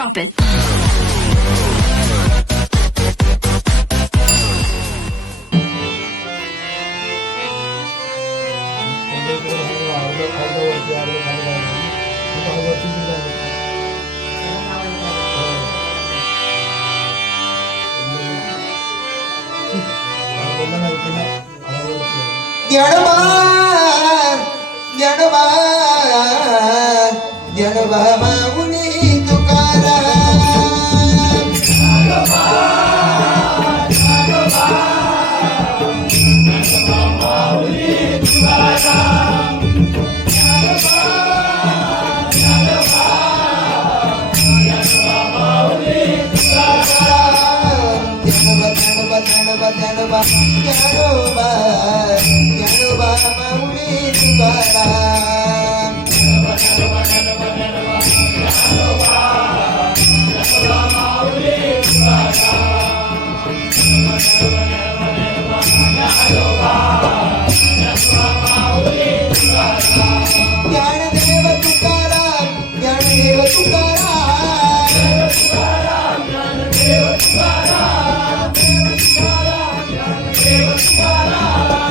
Drop it. Dnyanoba Dnyanoba Dnyanoba माऊली तुकाराम ज्ञानोबा ज्ञानोबा ज्ञानोबा माऊली तुकाराम ज्ञानदेव तुकाराम ज्ञानदेव तुकाराम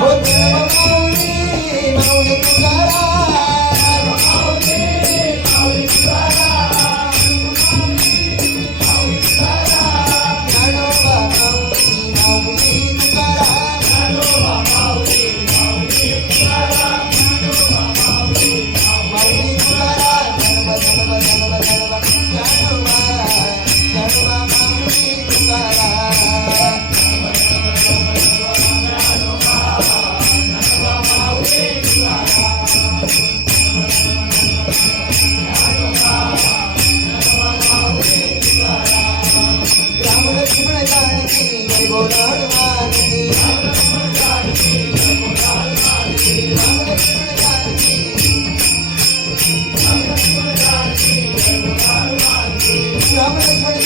हो माऊली माऊली तुकाराम ज्ञानोबा माऊली माऊली तुकाराम माऊली तुकाराम ज्ञानोबा ज्ञानोबा ज्ञानोबा ज्ञानोबा माऊली तुकाराम राम लक्ष्मण जानकी जय बोलो हनुमान की राम लक्ष्मण जानकी राम लक्ष्मण